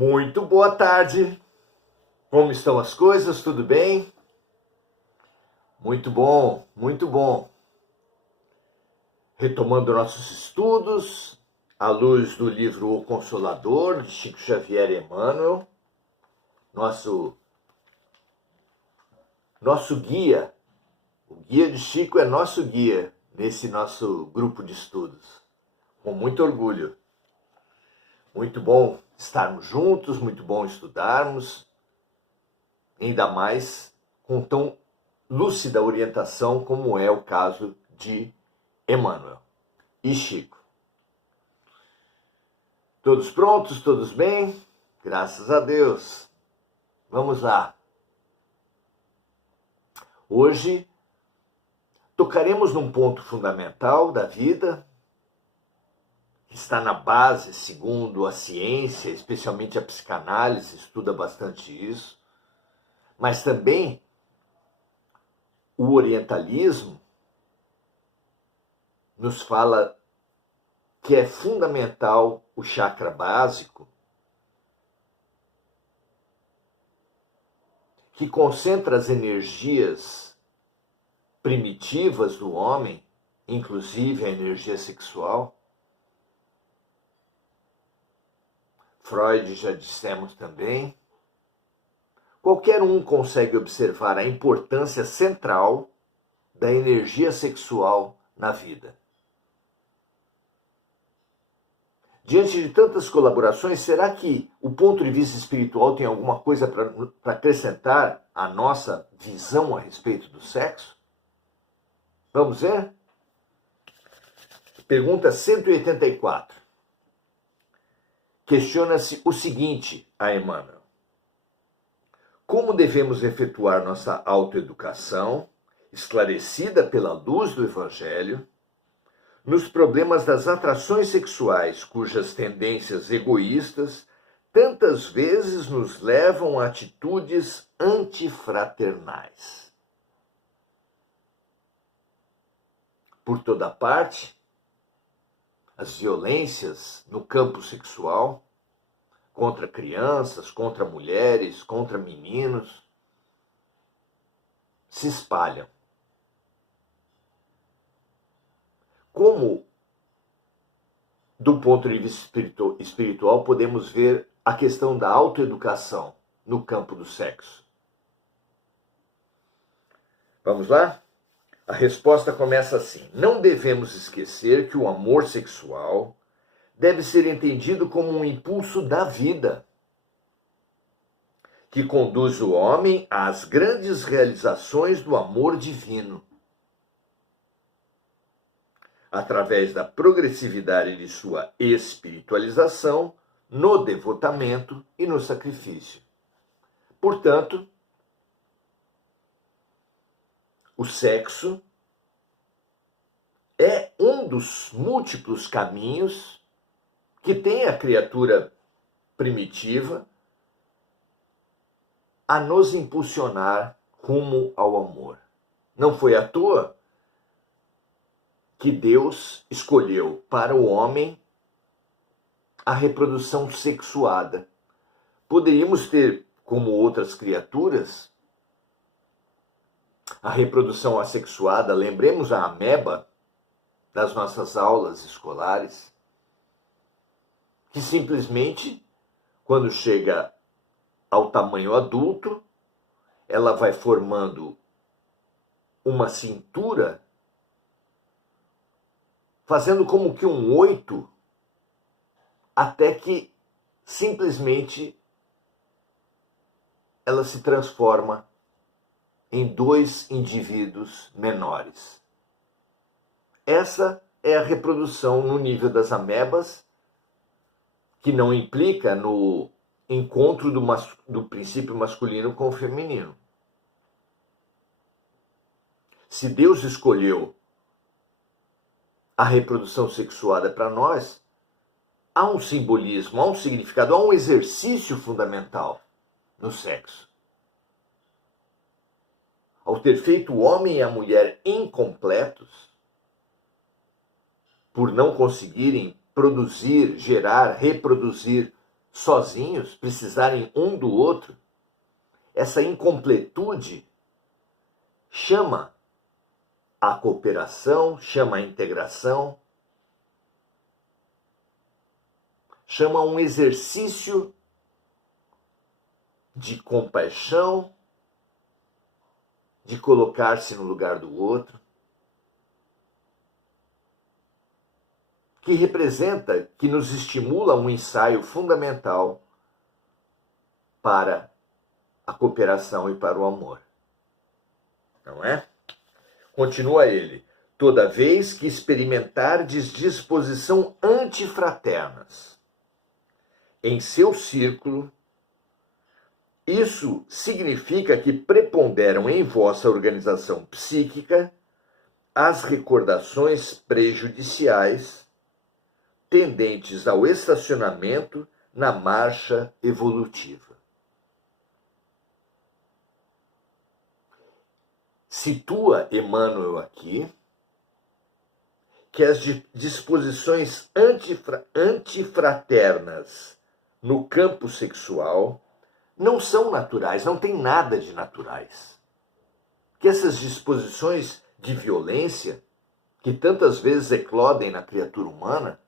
Muito boa tarde. Como estão as coisas? Tudo bem? Muito bom, muito bom. Retomando nossos estudos, à luz do livro O Consolador, de Chico Xavier e Emmanuel, nosso guia. O guia de Chico é nosso guia nesse nosso grupo de estudos. Com muito orgulho. Muito bom estarmos juntos, muito bom estudarmos, ainda mais com tão lúcida orientação como é o caso de Emmanuel e Chico. Todos prontos? Todos bem? Graças a Deus. Vamos lá. Hoje tocaremos num ponto fundamental da vida, que está na base, segundo a ciência, especialmente a psicanálise, estuda bastante isso, mas também o orientalismo nos fala que é fundamental o chakra básico, que concentra as energias primitivas do homem, inclusive a energia sexual. Freud já dissemos também. Qualquer um consegue observar a importância central da energia sexual na vida. Diante de tantas colaborações, será que o ponto de vista espiritual tem alguma coisa para acrescentar à nossa visão a respeito do sexo? Vamos ver? Pergunta 184. Questiona-se o seguinte a Emmanuel: como devemos efetuar nossa autoeducação, esclarecida pela luz do Evangelho, nos problemas das atrações sexuais, cujas tendências egoístas tantas vezes nos levam a atitudes antifraternais? Por toda parte, as violências no campo sexual, contra crianças, contra mulheres, contra meninos, se espalham. Como, do ponto de vista espiritual, podemos ver a questão da autoeducação no campo do sexo? Vamos lá? A resposta começa assim: não devemos esquecer que o amor sexual deve ser entendido como um impulso da vida, que conduz o homem às grandes realizações do amor divino, através da progressividade de sua espiritualização no devotamento e no sacrifício. Portanto, o sexo é um dos múltiplos caminhos que tem a criatura primitiva a nos impulsionar rumo ao amor. Não foi à toa que Deus escolheu para o homem a reprodução sexuada. Poderíamos ter, como outras criaturas, a reprodução assexuada. Lembremos a ameba das nossas aulas escolares, que simplesmente, quando chega ao tamanho adulto, ela vai formando uma cintura, fazendo como que um 8, até que simplesmente ela se transforma em 2 indivíduos menores. Essa é a reprodução no nível das amebas, que não implica no encontro do princípio masculino com o feminino. Se Deus escolheu a reprodução sexuada para nós, há um simbolismo, há um significado, há um exercício fundamental no sexo. Ao ter feito o homem e a mulher incompletos, por não conseguirem produzir, gerar, reproduzir sozinhos, precisarem um do outro, essa incompletude chama a cooperação, chama a integração, chama um exercício de compaixão, de colocar-se no lugar do outro, que representa, que nos estimula um ensaio fundamental para a cooperação e para o amor. Não é? Continua ele. Toda vez que experimentardes disposição antifraternas em seu círculo, isso significa que preponderam em vossa organização psíquica as recordações prejudiciais tendentes ao estacionamento na marcha evolutiva. Situa Emmanuel aqui que as disposições antifraternas no campo sexual não são naturais, não tem nada de naturais. Que essas disposições de violência, que tantas vezes eclodem na criatura humana,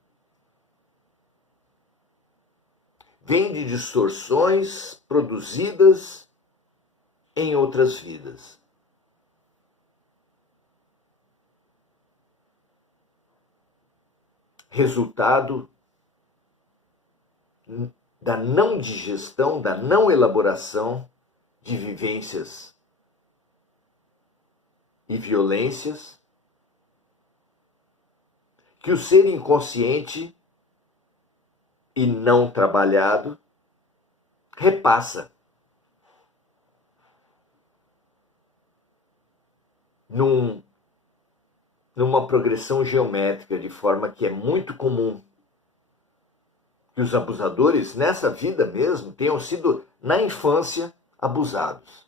vêm de distorções produzidas em outras vidas. Resultado da não digestão, da não elaboração de vivências e violências que o ser inconsciente e não trabalhado repassa numa progressão geométrica, de forma que é muito comum que os abusadores, nessa vida mesmo, tenham sido, na infância, abusados.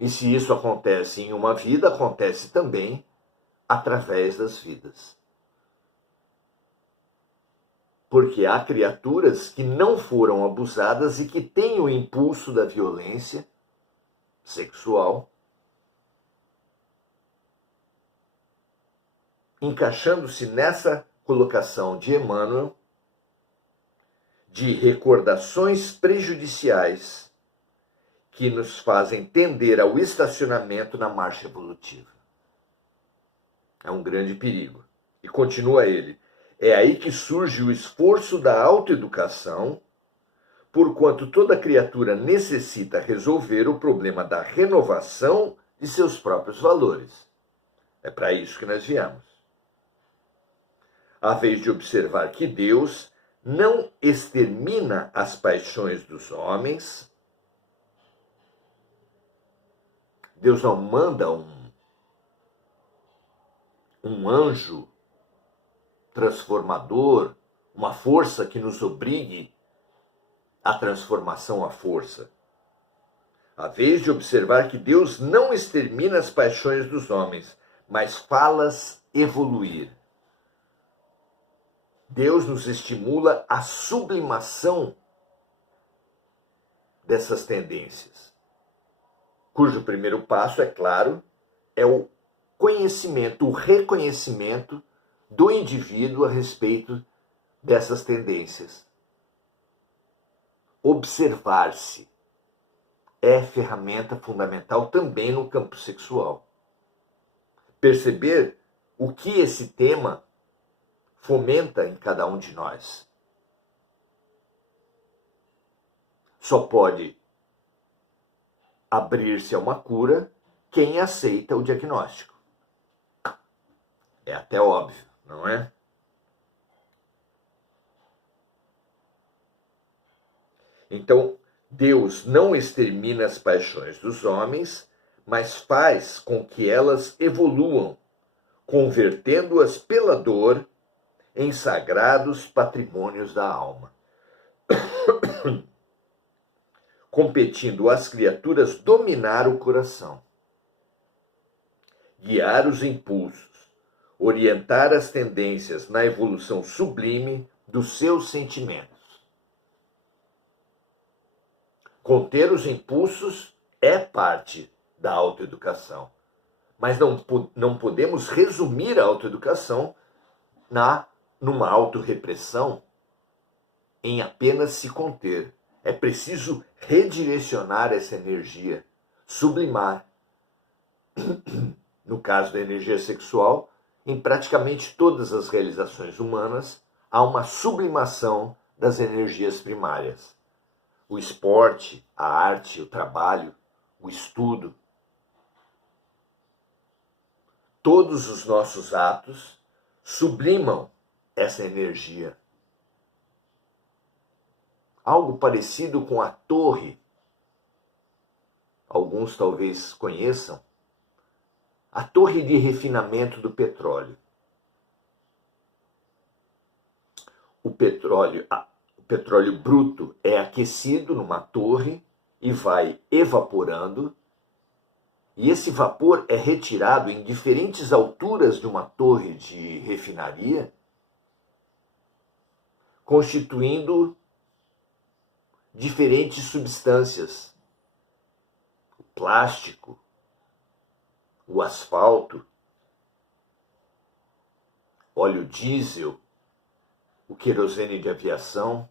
E se isso acontece em uma vida, acontece também através das vidas. Porque há criaturas que não foram abusadas e que têm o impulso da violência sexual, encaixando-se nessa colocação de Emmanuel, de recordações prejudiciais que nos fazem tender ao estacionamento na marcha evolutiva. É um grande perigo. E continua ele. É aí que surge o esforço da autoeducação, porquanto toda criatura necessita resolver o problema da renovação de seus próprios valores. É para isso que nós viemos. A vez de observar que Deus não extermina as paixões dos homens, Deus não manda um anjo transformador, uma força que nos obrigue à transformação à força. A vez de observar que Deus não extermina as paixões dos homens, mas faz-las evoluir. Deus nos estimula à sublimação dessas tendências, cujo primeiro passo, é claro, é o conhecimento, o reconhecimento do indivíduo a respeito dessas tendências. Observar-se é ferramenta fundamental também no campo sexual. Perceber o que esse tema fomenta em cada um de nós. Só pode abrir-se a uma cura quem aceita o diagnóstico. É até óbvio, não é? Então, Deus não extermina as paixões dos homens, mas faz com que elas evoluam, convertendo-as pela dor em sagrados patrimônios da alma. Competindo às criaturas dominar o coração, guiar os impulsos, orientar as tendências na evolução sublime dos seus sentimentos. Conter os impulsos é parte da autoeducação, mas não podemos resumir a autoeducação numa autorrepressão, em apenas se conter. É preciso redirecionar essa energia, sublimar. No caso da energia sexual, em praticamente todas as realizações humanas, há uma sublimação das energias primárias. O esporte, a arte, o trabalho, o estudo. Todos os nossos atos sublimam essa energia. Algo parecido com a torre, alguns talvez conheçam, a torre de refinamento do petróleo. O petróleo bruto é aquecido numa torre e vai evaporando, e esse vapor é retirado em diferentes alturas de uma torre de refinaria, constituindo diferentes substâncias. O plástico, o asfalto, óleo diesel, o querosene de aviação.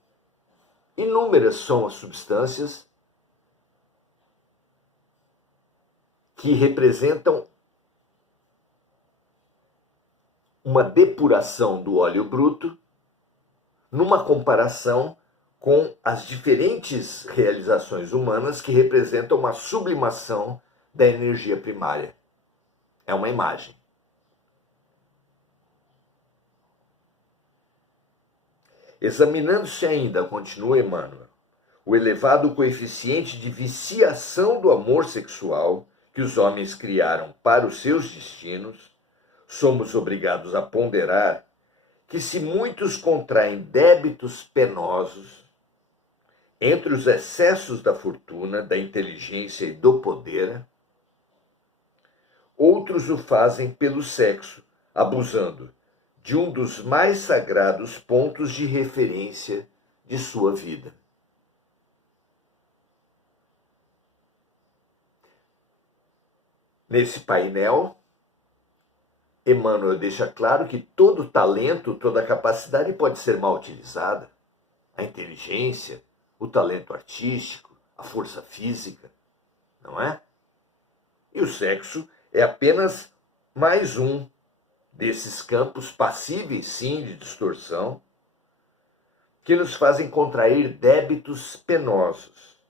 Inúmeras são as substâncias que representam uma depuração do óleo bruto numa comparação com as diferentes realizações humanas que representam uma sublimação da energia primária. É uma imagem. Examinando-se ainda, continua Emmanuel, o elevado coeficiente de viciação do amor sexual que os homens criaram para os seus destinos, somos obrigados a ponderar que se muitos contraem débitos penosos, entre os excessos da fortuna, da inteligência e do poder, outros o fazem pelo sexo, abusando de um dos mais sagrados pontos de referência de sua vida. Nesse painel, Emmanuel deixa claro que todo talento, toda capacidade pode ser mal utilizada. A inteligência, o talento artístico, a força física, não é? E o sexo é apenas mais um desses campos passíveis, sim, de distorção, que nos fazem contrair débitos penosos,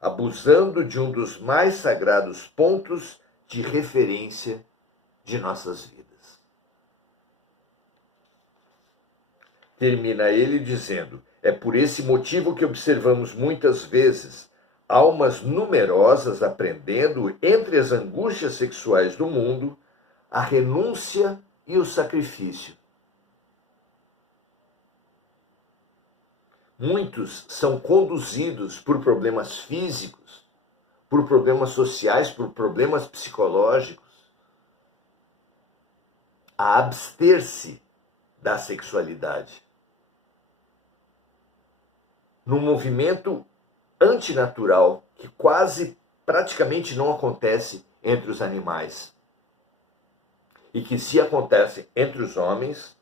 abusando de um dos mais sagrados pontos de referência de nossas vidas. Termina ele dizendo: é por esse motivo que observamos muitas vezes almas numerosas aprendendo, entre as angústias sexuais do mundo, a renúncia e o sacrifício. Muitos são conduzidos por problemas físicos, por problemas sociais, por problemas psicológicos, a abster-se da sexualidade. Num movimento antinatural que praticamente não acontece entre os animais. E que se acontece entre os homens,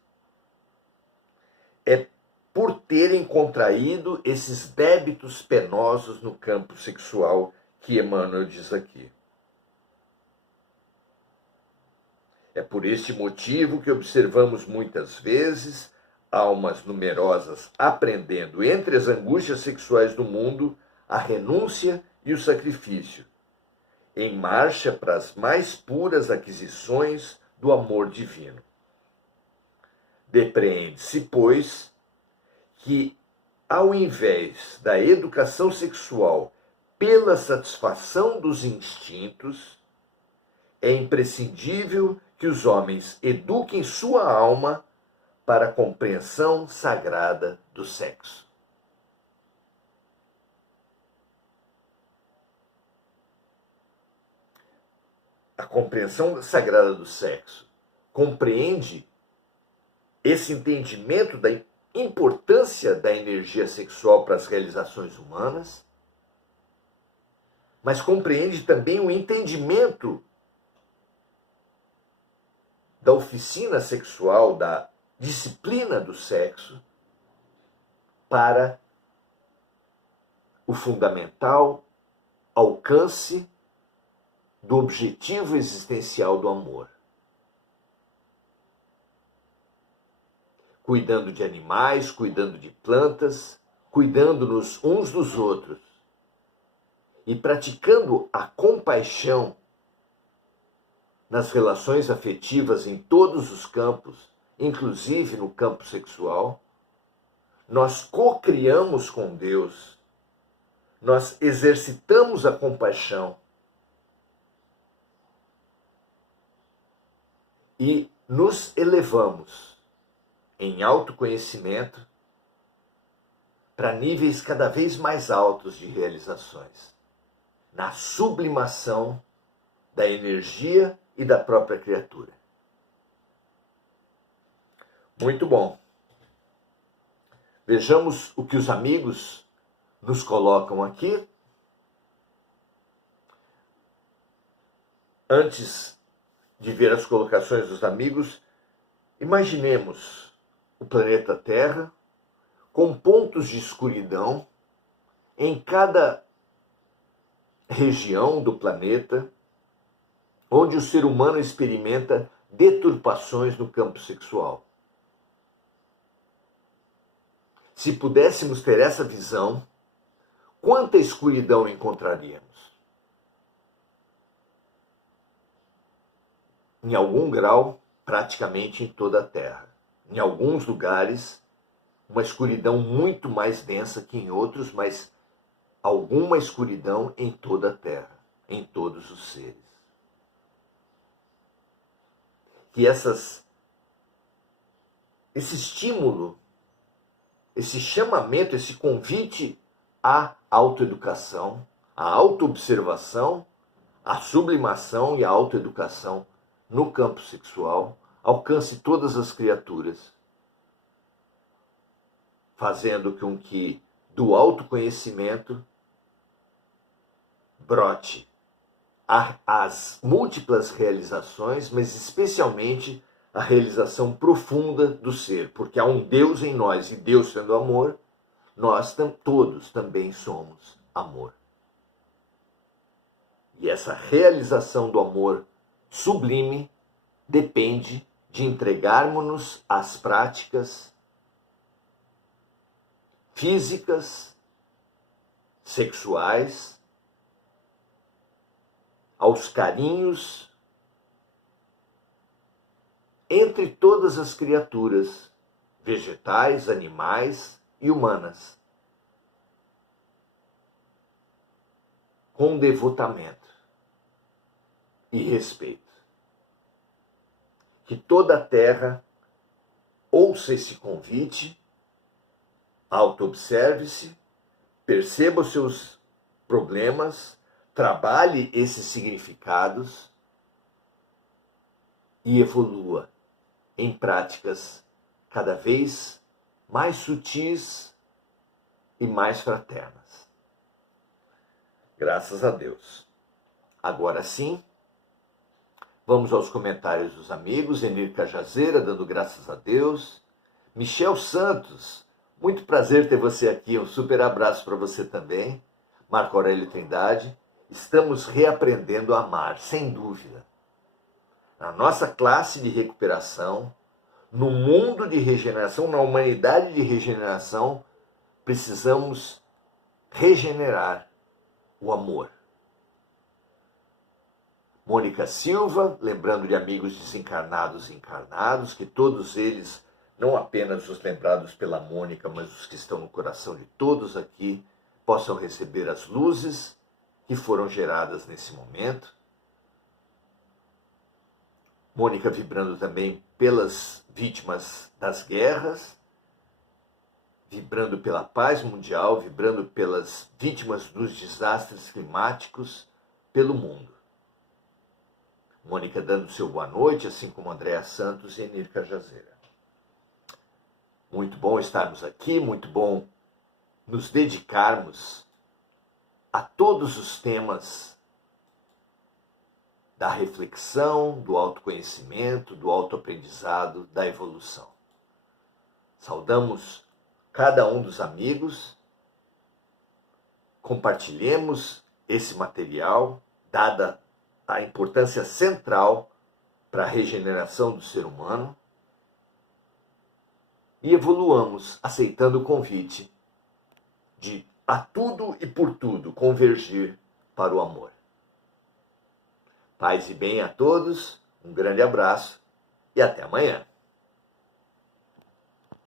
é por terem contraído esses débitos penosos no campo sexual que Emmanuel diz aqui. É por este motivo que observamos muitas vezes almas numerosas aprendendo, entre as angústias sexuais do mundo, a renúncia e o sacrifício, em marcha para as mais puras aquisições do amor divino. Depreende-se, pois, que, ao invés da educação sexual pela satisfação dos instintos, é imprescindível que os homens eduquem sua alma para a compreensão sagrada do sexo. A compreensão sagrada do sexo, compreende esse entendimento da importância da energia sexual para as realizações humanas, mas compreende também o entendimento da oficina sexual, da disciplina do sexo, para o fundamental alcance do objetivo existencial do amor. Cuidando de animais, cuidando de plantas, cuidando-nos uns dos outros e praticando a compaixão nas relações afetivas em todos os campos, inclusive no campo sexual, nós co-criamos com Deus, nós exercitamos a compaixão e nos elevamos em autoconhecimento para níveis cada vez mais altos de realizações, na sublimação da energia e da própria criatura. Muito bom. Vejamos o que os amigos nos colocam aqui. Antes de ver as colocações dos amigos, imaginemos o planeta Terra com pontos de escuridão em cada região do planeta, onde o ser humano experimenta deturpações no campo sexual. Se pudéssemos ter essa visão, quanta escuridão encontraríamos? Em algum grau, praticamente em toda a Terra. Em alguns lugares, uma escuridão muito mais densa que em outros, mas alguma escuridão em toda a Terra, em todos os seres. Que esse estímulo, esse chamamento, esse convite à autoeducação, à autoobservação, à sublimação e à autoeducação no campo sexual alcance todas as criaturas, fazendo com que do autoconhecimento brote as múltiplas realizações, mas especialmente a realização profunda do ser, porque há um Deus em nós, e Deus sendo amor, nós todos também somos amor. E essa realização do amor sublime depende de entregarmos-nos às práticas físicas, sexuais, aos carinhos entre todas as criaturas, vegetais, animais e humanas, com devotamento e respeito. Que toda a terra ouça esse convite, auto-observe-se, perceba os seus problemas, trabalhe esses significados e evolua em práticas cada vez mais sutis e mais fraternas. Graças a Deus. Agora sim, vamos aos comentários dos amigos. Enir Cajazeira, dando graças a Deus. Michel Santos, muito prazer ter você aqui. Um super abraço para você também. Marco Aurélio Trindade. Estamos reaprendendo a amar, sem dúvida. Na nossa classe de recuperação, no mundo de regeneração, na humanidade de regeneração, precisamos regenerar o amor. Mônica Silva, lembrando de amigos desencarnados e encarnados, que todos eles, não apenas os lembrados pela Mônica, mas os que estão no coração de todos aqui, possam receber as luzes que foram geradas nesse momento. Mônica vibrando também pelas vítimas das guerras, vibrando pela paz mundial, vibrando pelas vítimas dos desastres climáticos pelo mundo. Mônica dando seu boa noite, assim como Andréa Santos e Enir Cajazeira. Muito bom estarmos aqui, muito bom nos dedicarmos a todos os temas da reflexão, do autoconhecimento, do autoaprendizado, da evolução. Saudamos cada um dos amigos, compartilhemos esse material, dada a importância central para a regeneração do ser humano, e evoluamos aceitando o convite de a tudo e por tudo convergir para o amor. Paz e bem a todos, um grande abraço e até amanhã.